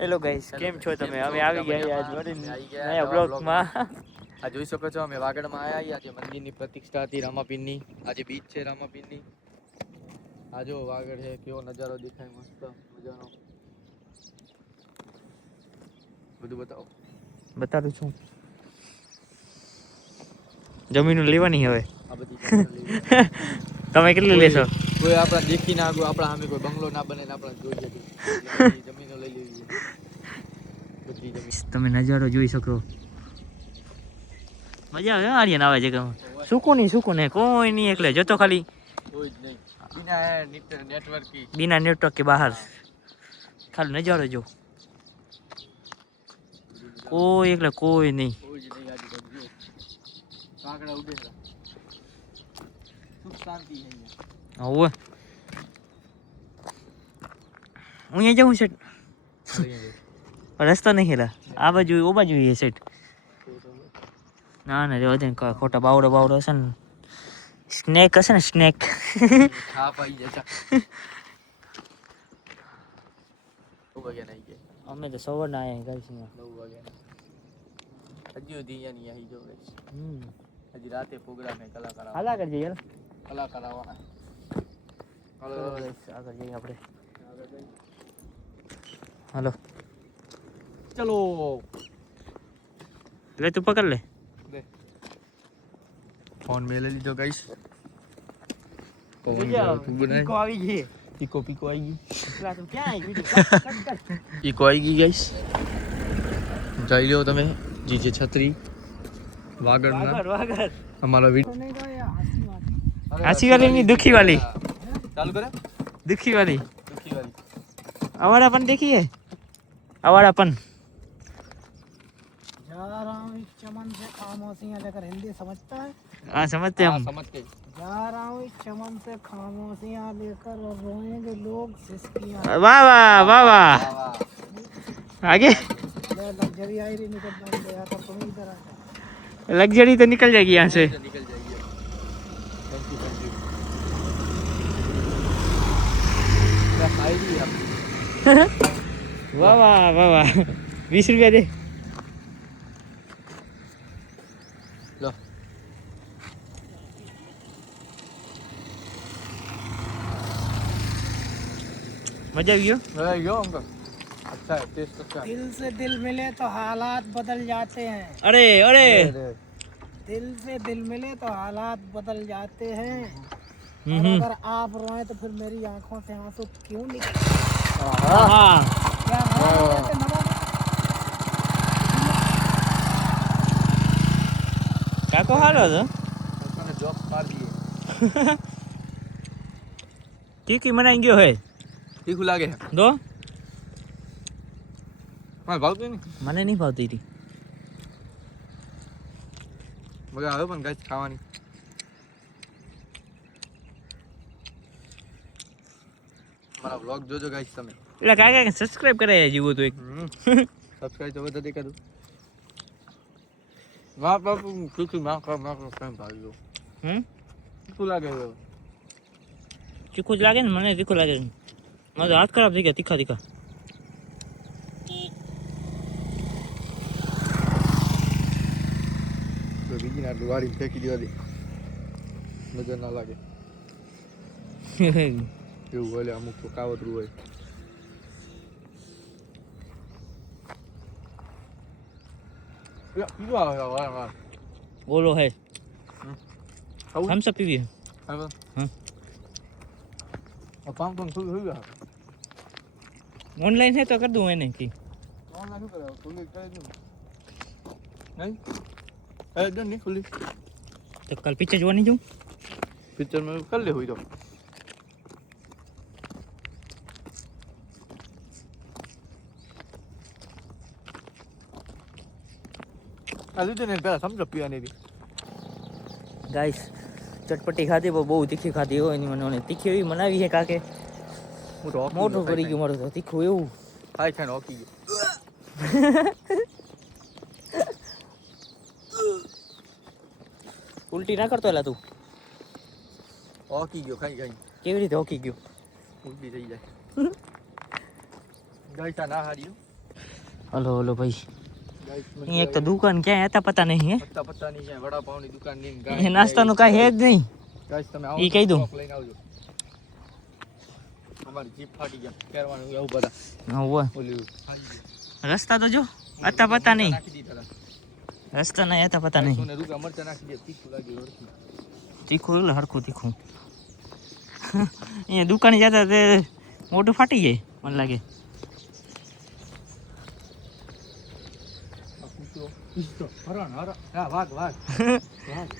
Hello guys, કેમ છો તમે? અમે આવી ગયા આજ નયા બ્લોગમાં. આ જોઈ શકો છો અમે વાગડમાં આવ્યા. આજે મંદિરની પ્રતિષ્ઠા હતી રામાપીરની. આજે બીચ છે રામાપીરની. આ જો વાગડ છે, કેવો નજારો દેખાય મસ્ત મજાનો. બધું બતાવો. બતાડું છું. જમીન લેવાની હવે. આ બધી જમીન લેવી. તમે કેટલી લેશો? કોઈ આપણા દેખી ના આગળ આપણા સામે કોઈ બંગલો ના બને ને આપણે જોઈ શકે. બધી જમીનો લઈ લેવી છે. બધી જમીન તમે નજારો જોઈ શકો. મજા આવે આર્યન આવે છે. સુકૂન હે, કોઈ નહીં એકલે જતો ખાલી. કોઈ જ નહીં. બિના નેટવર્ક बिना नेटवर्क के बाहर खाली नजारो जो કોઈ એકલે કોઈ નહીં. કોઈ જ નહીં આજુબાજુ જો. કાંકડા ઉડે છે. સુખ શાંતિ છે અહીંયા. હવે હું અહીંયા જાઉં સેટ. રસ્તો નહીં હેલા. આ બાજુ ઓ બાજુ એ સેટ. ના ના રેવા દે ખોટા બાવડો હશે ને. સ્નેક હશે ને સ્નેક. હા પાઈ જતા. અમે તો સવારના આયા ગાઈસ અહીંયા 9 વાગ્યા. હજી સુધી અહીંયા નહીં આવી જો ગાઈસ. હજી રાતે પ્રોગ્રામ હે કલાકાર હાલા કરજે યાર. કલાકાર આવવાના. હાલો ગાઈસ આગળ જઈએ આપણે. હાલો ચલો. લે તું પકડ લે. ફોન મેં લઈ લીધો ગાઈસ. પીકો આવી ગઈ. પીકો આવી ગઈ. તું ક્યાં આવી ગઈ? પીકો આવી ગઈ ગાઈસ. જોઈ લ્યો તમે જીજે છત્રી વાગડના વાગડ અમારો વિડિયો હાસી વાલી ની દુખી વાલી ચાલુ કરે. दुखी वाली अवाड़ापन देखिए अवाड़ापन जा रहा हूँ इस चमन से खामोशियाँ लेकर हिंदी समझता है। हाँ समझते हम समझते। जा रहा हूँ इस चमन से खामोशियाँ लेकर और रोएंगे लोग सिसकियाँ। वाह वाह वाह वाह आगे लग्जरी आई रही निकल गया था तुम इधर आ। लग्जरी तो निकल जाएगी यहाँ से। निकल जाएगी। थैंक यू वाह वाह वाह वाह 20 रुपया दे लो। मजा आ गया अंकल। अच्छा है टेस्ट अच्छा है। दिल से दिल मिले तो हालात बदल जाते हैं। अरे अरे दिल से दिल मिले तो हालात बदल जाते हैं। और अगर आप रोए तो फिर मेरी आंखों से आंसू क्यों निकले? हाँ क्या क्या को हाल है मैंने जॉब मार दिए। की मनाएंगे है तीखू लागे है दो हाँ भावती नहीं મને નહીં ભાવતી હતી મજા આવે પણ ગાઈસ ખાવાની મારા વ્લોગ જોજો ગાઈસ તમે એટલે કાકા સબસ્ક્રાઇબ કરાય જીવો તો એક સબસ્ક્રાઇબ તો બધા દેખાડું વાહ બાપુ તીખું ના કર કેમ ભાવ્યો તીખું લાગે છે તીખું જ લાગે ને મને તીખું લાગે છે મારો હાથ ખરાબ થઈ ગયા તીખા તીખા બીજી ના વાળી ફેંકી દેવા દે નજર ના લાગે એવું હોય અમુક તો કાવતરું હોય પીવો આવે વાહ બોલો है हम सब पीवी હવે हाँ આ કામ પણ થોડું થઈ ગયા ऑनलाइन है तो कर दूं मैंने की ઓનલાઈન શું કરે ખુલ્લી કરી દઉં નહીં એકદમ નહીં ખુલ્લી तो कल पिक्चर જોવાની છું પિક્ચર में कर ले हुई तो आलू तो नहीं पहला समझ पिया नहीं थी गाइस चटपटी खाधी बહુ તીખી ખાધી હોય ની મને તીખી એવી બનાવી છે કાકે મોટું કરી ગયું મારું તો તીખું એવું ખાઈ ખાઈને ઓકી ગયો ઉલટી ના કરતો એલા તું ઓકી ગયો ખાઈ ખાઈ કેવી રીતે હોકી ગયો ઉલટી થઈ જાય ગાઈસ ના હાર્યું હલો હલો ભાઈ ગાઈસ અહીં એક તો દુકાન ક્યાં હતા પતા નહીં હે પત્તા ની છે વડાપાવની દુકાન ની એ નાસ્તાનું કાંઈ હે જ નહીં ગાઈસ તમે આવો ઈ કહી દઉં. સ્ટોક લઈને આવજો અમારી જીપ ફાટી ગયા પહેરવાનું એવું બધા હા હોય ઓલી રસ્તા તો જો હતા પતા નહીં નાખી દીધા રસ્તા નહીં હતા પતા નહીં સોને રૂપિયા મરચા નાખી દે તીખું લાગ્યું હરખું. તીખું એટલે હરખું તીખું અહીંયા દુકાને જતા તે મોઢું ફાટી જાય મને લાગે આ કૂતરો, ઈસ્તો, હરણ, હા વાઘ વાઘ વાઘ